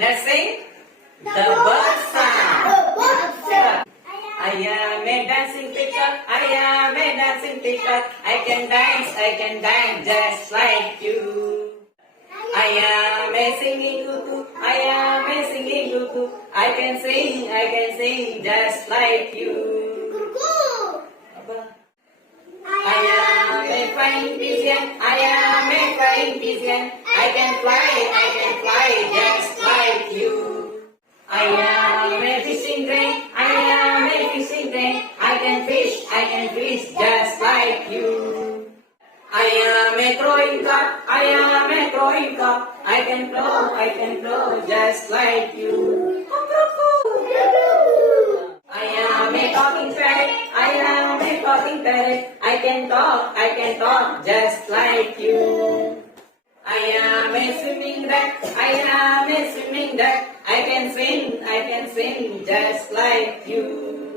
Let's sing the bird sound. I am a dancing peacock. I am a dancing peacock. I can dance just like you. I am a singing cuckoo. I am a singing cuckoo. I can sing just like you. I am a flying pigeon. I am a flying pigeon. I can fly just like you. I am a fishing crane. I am a fishing crane. I can fish just like you. I am a crowing cock. I am a crowing cock. I can flow just like you. I am a talking parrot. I am a talking parrot. I can talk just like you. I am a swimming duck. I am a swimming duck. I can swim just like you.